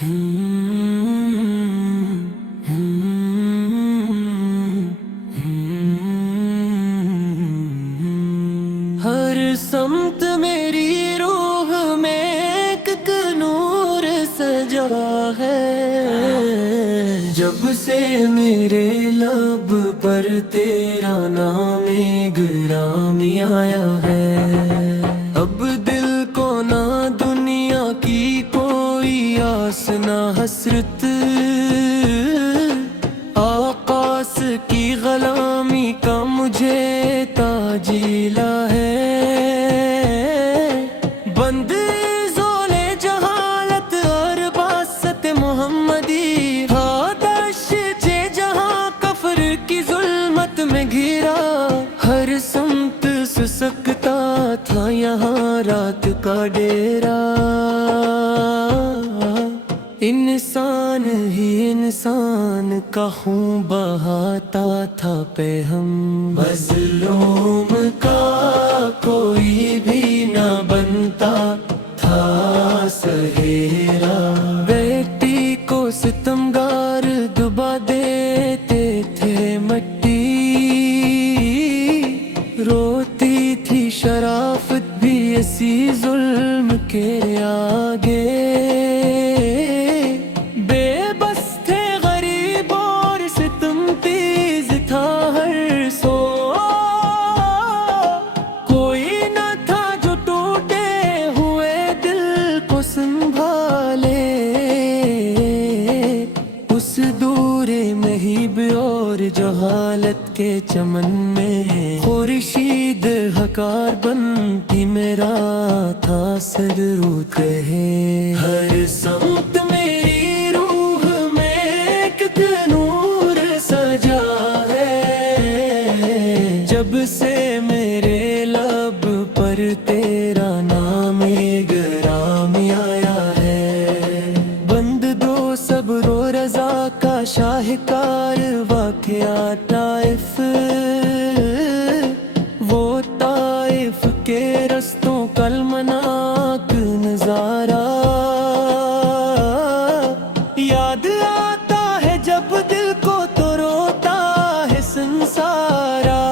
ہر سمت میری روح میں ایک نور سجا ہے، جب سے میرے لب پر تیرا نام گرامی آیا ہے۔ اب دل کو نہ دنیا کی کوئی آس نہ حسرت، آقاس کی غلامی کا مجھے تاجیلا ہے۔ بند زولے جہالت اور باست محمدی، آتش جے جہاں کفر کی ظلمت میں گھرا، ہر سمت سسکتا تھا یہاں رات کا ڈیرا۔ انسان ہی انسان کا خون بہاتا تھا پیہم، مظلوم کا کوئی بھی نہ بنتا تھا سہیرا۔ بیٹی کو ستمگار دبا دیتے تھے مٹی، روتی تھی شرافت بھی اسی ظلم کے آگے۔ اور جہالت کے چمن میں خورشید حکار بنتی میرا تھا سر کہے۔ ہر سمت میری روح میں ایک نور سجا ہے، جب سے میرے لب پر تیرا نام گرامی آیا ہے۔ بند دو صبر و رضا کا شاہکار واقعہ طائف، وہ طائف کے رستوں کا المناک نظارہ یاد آتا ہے جب دل کو تو روتا ہے سنسارا۔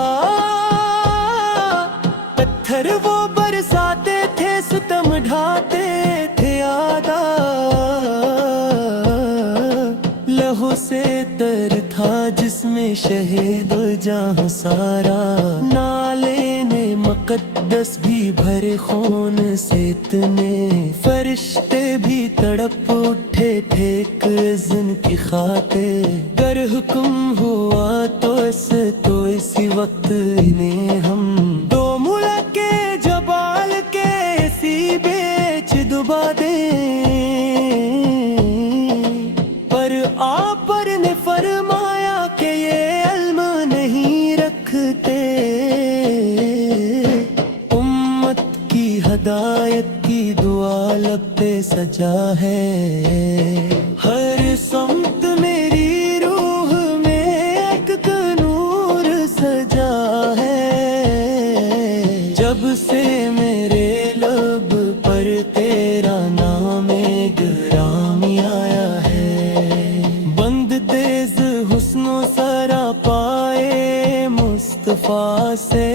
پتھر وہ برساتے تھے ستم ڈھاتے تھے آدھا، لہو سے تر تھا جس میں شہید جہاں سارا۔ نالے نے مقدس بھی بھرے خون سے اتنے، فرشتے بھی تڑپ اٹھے تھے ایک اذن کی خاطر۔ گر حکم ہوا تو اسی وقت انہیں ہم دو ملکے جبال کے اسی بیچ دبا دیں۔ پر آپ نے فرمایا کہ یہ علم نہیں رکھتے، امت کی ہدایت کی دعا لب پہ سجا ہے۔ ہر سمت میری روح میں ایک نور سجا ہے، جب سے میرے لب پر تیرا نام گرامی آیا ہے۔ بند دیز حسن و سرا پائے مصطفیٰ سے،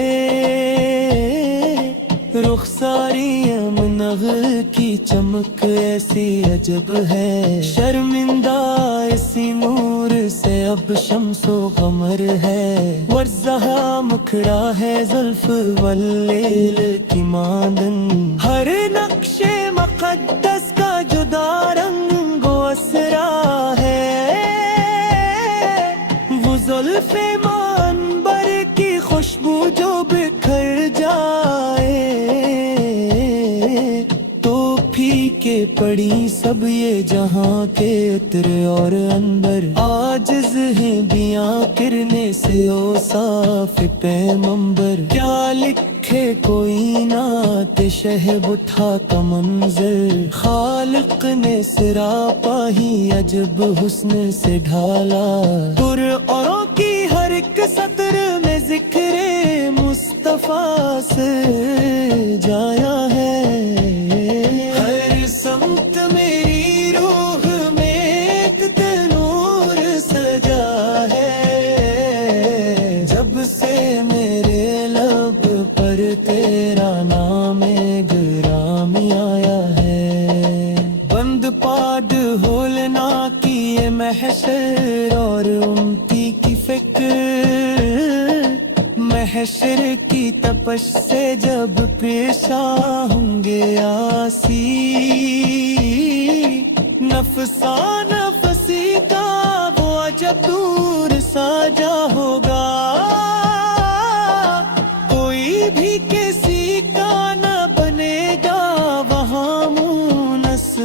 رخساری امنغ کی چمک ایسی عجب ہے۔ شرمندہ اسی نور سے اب شمس و قمر ہے، ورزہ مکھڑا ہے زلف واللیل کی مانند۔ ہر نقش مقدس کا جدا رنگ و اسرا ہے، وہ زلف منبر کی خوشبو جو بکھر جائے تو پھیکے پڑی سب یہ جہاں کے عطر اور انبر۔ عاجز ہیں بیاں کرنے سے اوصاف پیغمبر، کیا لکھے کوئی نعت شہب اٹھا کا منظر۔ خالق نے سراپا ہی عجب حسن سے ڈھالا، قرآن کی ہر ایک سطر میں ذکر مصطفیٰ سے جایا ہے۔ ہر سمت میری روح بعد ہولنا کی یہ محشر اور امتی کی فکر، محشر کی تپش سے جب پیشا ہوں گے آسی، نفسا نفسی کا وہ جب دور ساجا ہوگا، کوئی بھی کسی کا نہ بنے گا وہاں مونس،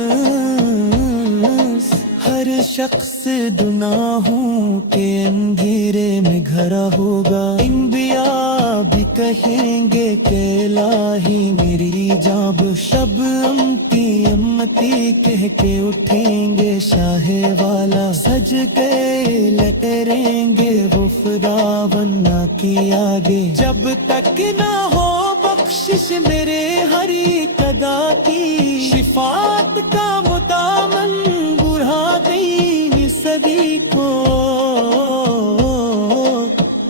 ہر شخص گناہوں کے اندھیرے میں گھرا ہوگا، انبیاء بھی کہیں گے کہ الہی میری جاب، شب امتی امتی کہہ کے اٹھیں گے شاہ والا، سج کے لٹریں گے وہ خداوندہ کی آگے، جب تک نہ ہو بخشش میرے ہر ایک ادا کی، شفاعت کا مدامن بڑھا دیں صدی کو،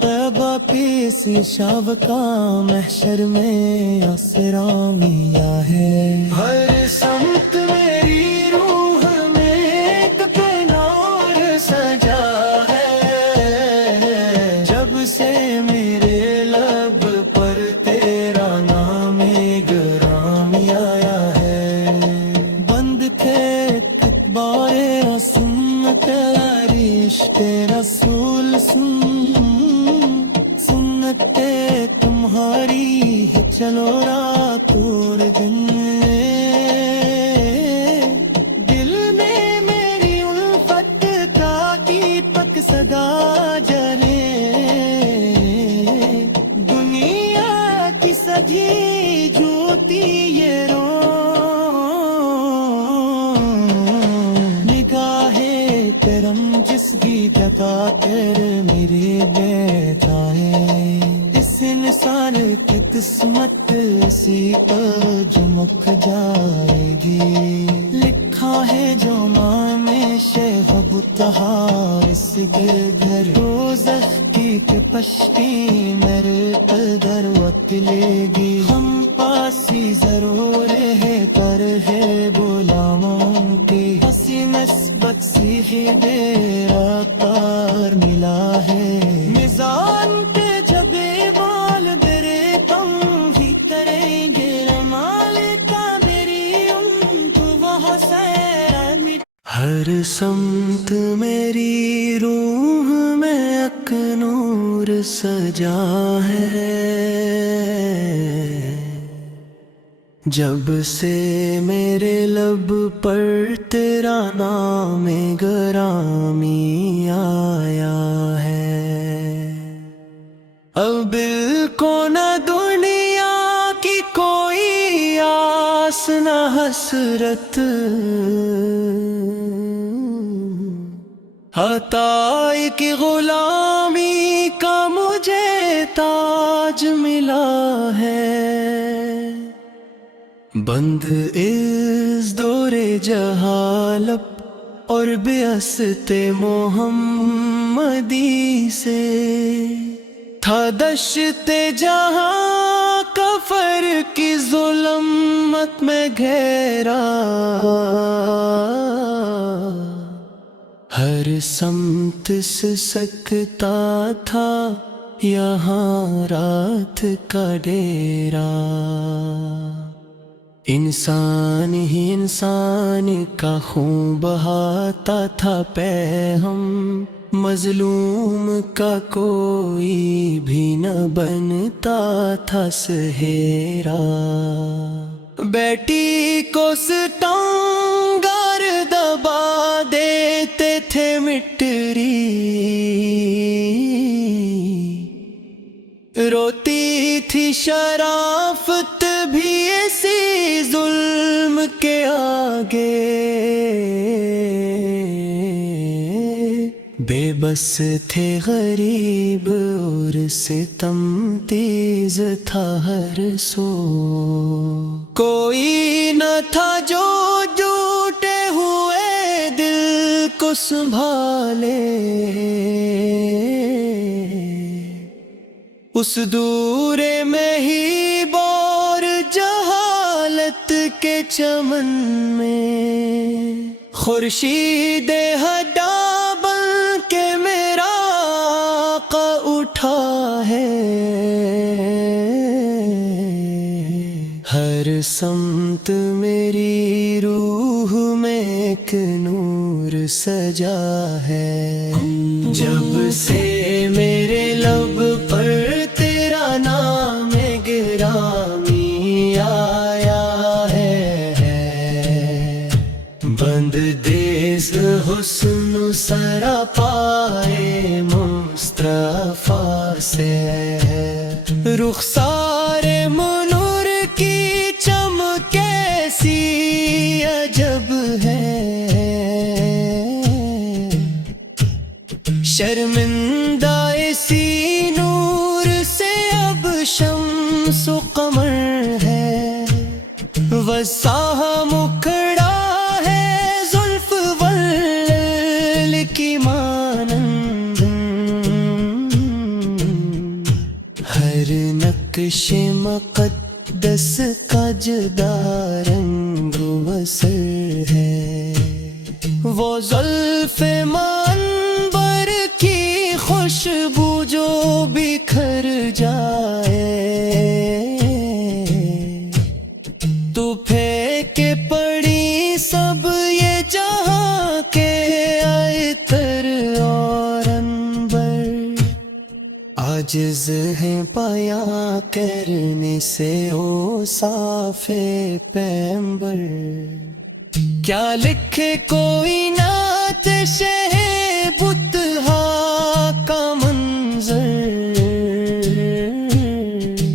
طیبہ پیس شاو کا محشر میں اسرامیہ ہے، ہر سمت میری روح میں ایک نور سجا ہے، جب سے میرے لب پر تیرا نام گرامی آیا ہے، بند تھے اتباع سنت عشق رسول، سنت تمہاری ہے چلو رات اور دن، دل میں میری الفت کا کی پک صدا جلے، دنیا کی سجی جوتی یہ رو، نگاہ کرم جس کی بتا کر میرے بیٹا ہے، اس انسان کی قسمت اسی پر جمک جائے گی، لکھا ہے جو ماں میں شیخ ابتہار اس کے گھر، دوزخ کی کپشتی میرے قدر وقت لے گی، ہم پاسی ضرور ہے پر ہے غلاموں کی، ہنسی نسبت سیکھی دے رفتار ملا ہے، میزان پہ جب بال میرے تم ہی کریں گے رمال کا میری تو وہاں سیر، ہر سمت میری روح میں اک نور سجا ہے، جب سے میرے لب پر تیرا نام گرامی آیا ہے، اب دل کو نہ دنیا کی کوئی آس نہ حسرت، عطائی کی غلامی کا مجھے تاج ملا ہے، بند اس دور جہالت اور بیست محمدی سے، تھا دشت جہاں کفر کی ظلمت میں گھیرا، ہر سمت سے سکتا تھا یہاں رات کا ڈیرا، انسان ہی انسان کا خون بہاتا تھا پیہم، مظلوم کا کوئی بھی نہ بنتا تھا سہیرا، بیٹی کو ستنگار دبا دیتے تھے مٹری، روتی تھی شرافت بھی ایسی ظلم کے آگے، بے بس تھے غریب اور ستم تیز تھا ہر سو، کوئی نہ تھا جو ٹوٹے ہوئے دل کو سنبھالے، اس دورے میں ہی بور جہالت کے چمن میں خورشید ہڈا بن کے میرا آقا اٹھا ہے، ہر سمت میری روح میں ایک نور سجا ہے، جب سے میرے لب پر تیرا نام گرامی آیا ہے، بند دیس حسن سرا پائے مصطفیٰ سے، رخسار منور کی چمک کیسی عجب ہے، شرمندہ اسی نور سے اب شمس و قمر ہے، وساہ مکھڑا ہے زلف والل کی مانند، ہر نقش مقدس کا جدا رنگ و اثر ہے، وہ زلف منبر کی خوشبو جو بکھر جائے، تو پھینکے پڑی سب یہ جہاں کے عطر اور عنبر، عاجز ہیں بیاں کرنے سے اوصاف پیغمبر، کیا لکھے کوئی نعت شہ بتہا کا منظر،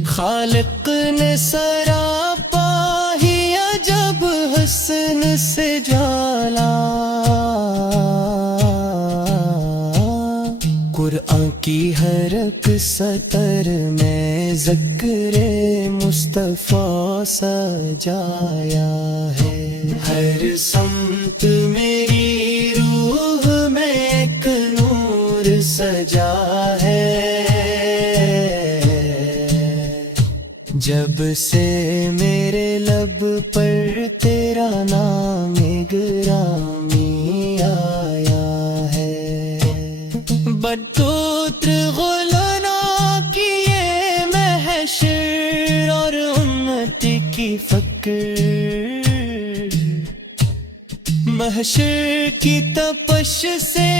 خالق نے سراپا ہی عجب حسن سے جالا، قرآن کی ہر ایک سطر میں ذکر مصطفیٰ سجایا ہے، ہر سمت میری روح میں ایک نور سجا ہے، جب سے میرے لب پر تیرا نام گرامی آیا ہے، بدوتر غلنا کی یہ محشر اور امتی کی فکر، محشر کی تپش سے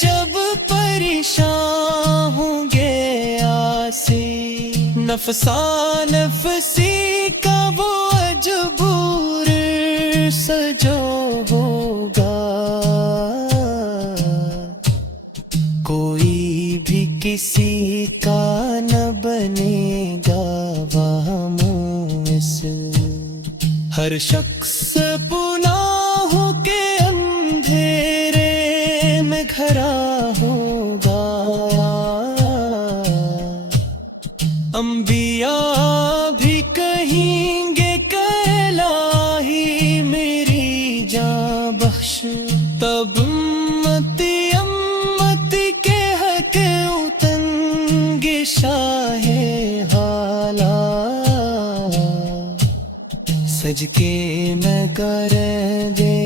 جب پریشان ہوں گے آسی، نفسا نفسی کا وہ اجبور سجو ہوگا، کوئی بھی کسی کا نہ بنے گا وہاں ممثل، ہر شخص گناہوں کے اندھیرے میں گھرا ہوگا، انبیاء بھی کہیں گے کہ الہی میری جان بخش، تب امتی امتی کے حق اتن گے شاہ حالا، سج کے میں کر دے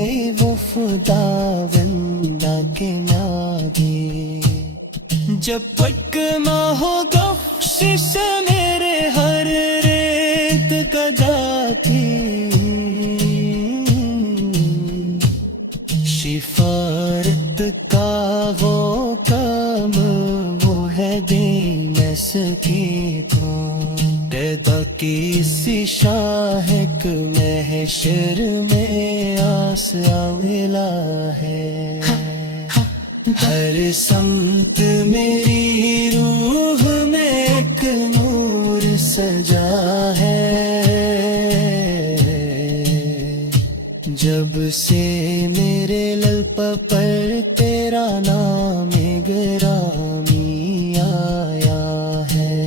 وہ خداوندہ کے ناگے، جب پٹکنا ہوگا شیش میرے ہر ریت گدا تھی، شفارت کا وہ کام وہ ہے دینس کی کو، پیدا کسی شاہک محشر میں آس آولا ہے، ہر سمت میری روح میں ایک نور سجا ہے، جب سے میرے لب پر تیرا نام گرامی آیا ہے،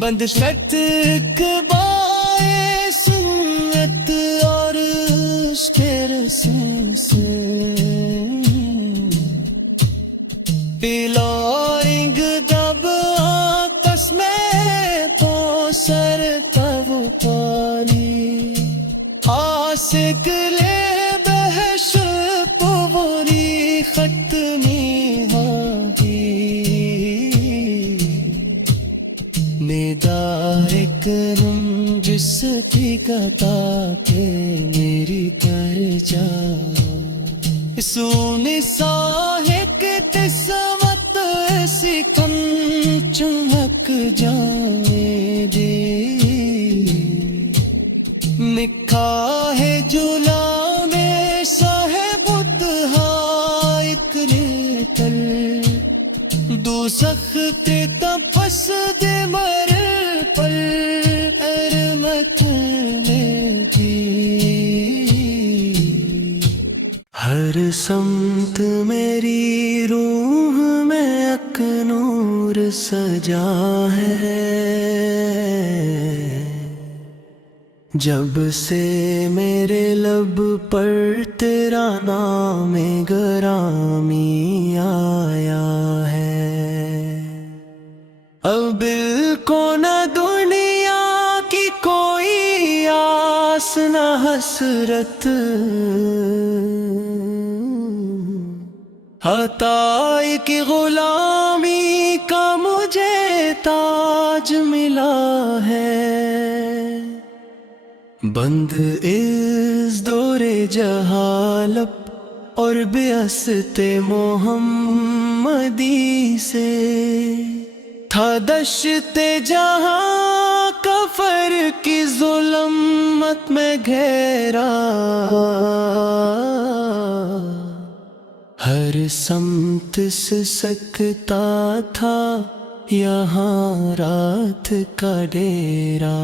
بند شرط کبائے سنت اور اس کے رسم سے، پلورنگ جب آپس میں تو سر تب پانی، عاشق لے بحشر سونی ساہک تسمت ایسی کن چمک جائیں جی نکھا ہے جلا میں صاحبت ہائک ریتل دو سخت تپس دے مر پل ارمت میں جی ہر سمت میری روح میں اک نور سجا ہے جب سے میرے لب پر تیرا نام گرامی آیا ہے اب دل کو نہ دنیا کی کوئی آس نہ حسرت عطائی کی غلامی کا مجھے تاج ملا ہے بند اس دور جہالت اور بیست محمدی سے تھا دشت جہاں کفر کی ظلمت میں گھیرا ہر سمت سے سکتا تھا یہاں رات کا ڈیرا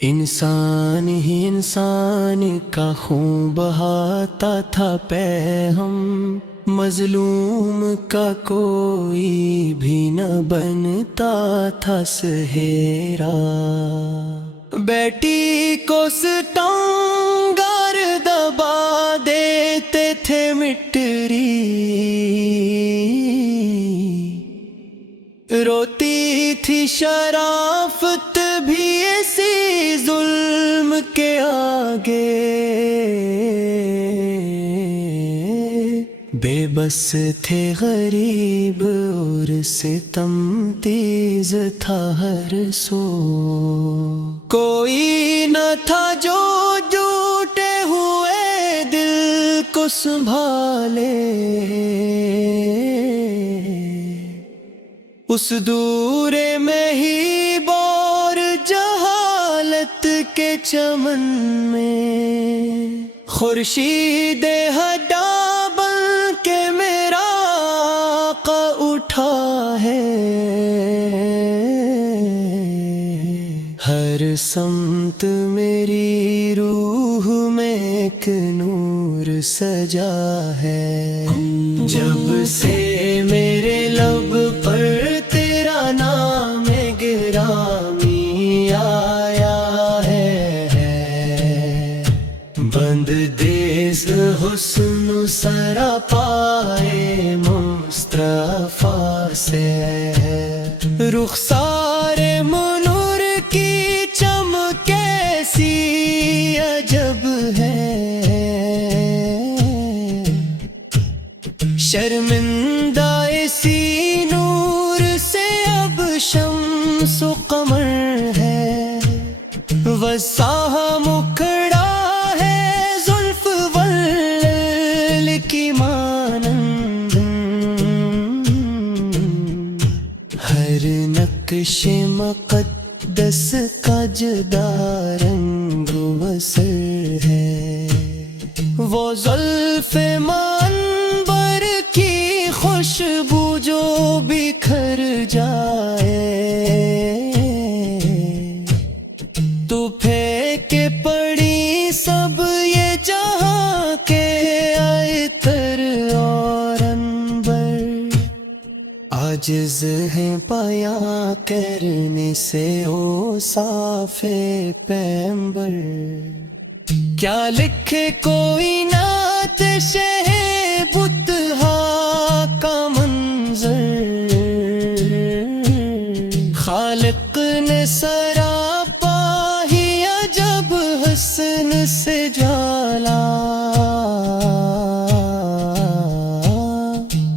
انسان ہی انسان کا خون بہاتا تھا پیغام مظلوم کا کوئی بھی نہ بنتا تھا سہیرا بیٹی کو سٹانگار دبا دیتے تھے مٹری روتی تھی شرافت بھی ایسی ظلم کے آگے بے بس تھے غریب اور ستم تیز تھا ہر سو کوئی نہ تھا جو ٹوٹے ہوئے دل کو سنبھالے اس دورے میں ہی بور جہالت کے چمن میں خورشید ہڈا بن کے میرا آقا اٹھا ہے ہر سمت میری روح میں ایک نور سجا ہے جب سے میرے لب پر تیرا نام گرامی آیا ہے بند دیس حسن سرا پائے مصطفیٰ سے رخسار منور کی چمک کیسی عجب ہے شرمندہ اسی نور سے اب شمس و قمر ہے وساہ مکھڑا ہے زلف والل کی مانند ہر نقش مقدس کا جدا رنگ وسر ہے وہ زلف منبر کی خوشبو جو بکھر جائے تو پھینکے پڑی سب یہ جہاں کے عطر اور عنبر عاجز ہیں بیاں کرنے سے اوصاف پیغمبر کیا لکھے کوئی نعت شہ بتہا کا منظر خالق نے سراپا ہی عجب حسن سے جالا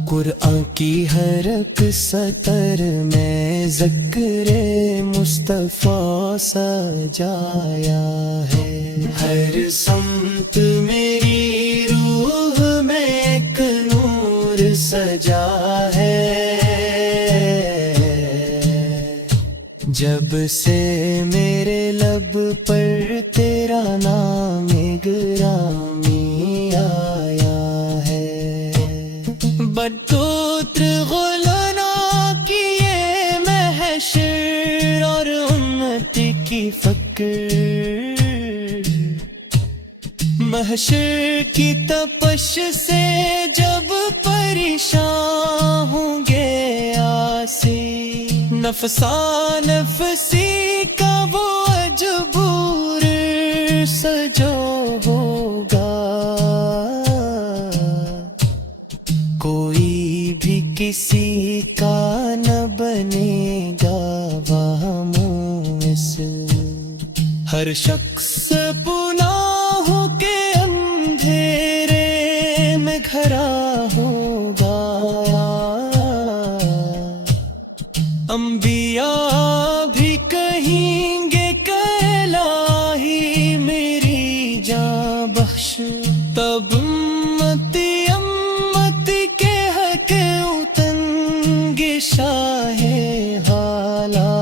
قرآن کی ہر ایک سطر میں ذکر مصطفیٰ سجایا ہے ہر سمت میری روح جب سے میرے لب پر تیرا نام گرامی آیا ہے، بدگوتر غلنا کی یہ محشر اور امتی کی فکر، محشر کی تپش سے جب پریشان ہوں گے آسی، نفسا نفسی کا وہ اجبور سجو ہوگا، کوئی بھی کسی کا نہ بنے گا وہاں مومس، ہر شخص گناہوں کے اندھیرے میں گھرا ہوگا، انبیاء بھی کہیں گے کہ الہی میری جان بخش، تب امتی امتی کے حق اتن گے شاہ حالا،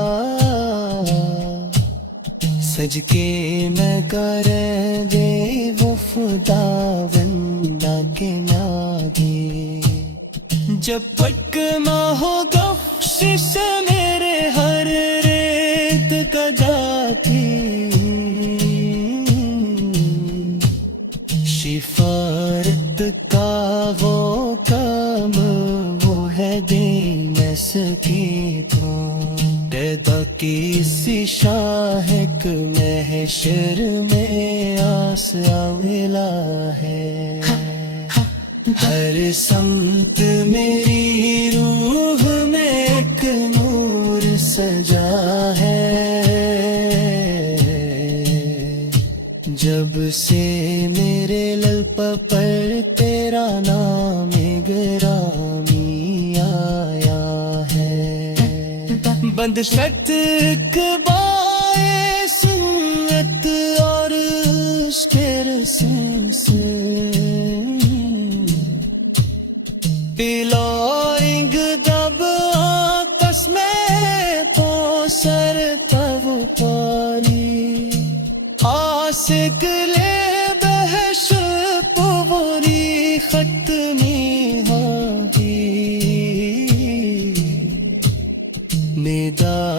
سج کے میں کریں گے وہ خدا بندہ کے آگے، جب تک نہ ہوگا بخشش میرے ہر ریت قضا کی، شفارت کا وہ کام وہ ہے دین سکی کو، پیدا کسی شاہک محشر میں آس آولا ہے، ہر سمت میری روح میں ایک نور سجا ہے، جب سے میرے لب پر تیرا نام گرامی آیا ہے، بند شت بائے سنت اور اس کے رسم سے، پلورنگ دب آپس میں پوسر تب پانی، آسک لے بحش پوری ختمی ہوگی، ندا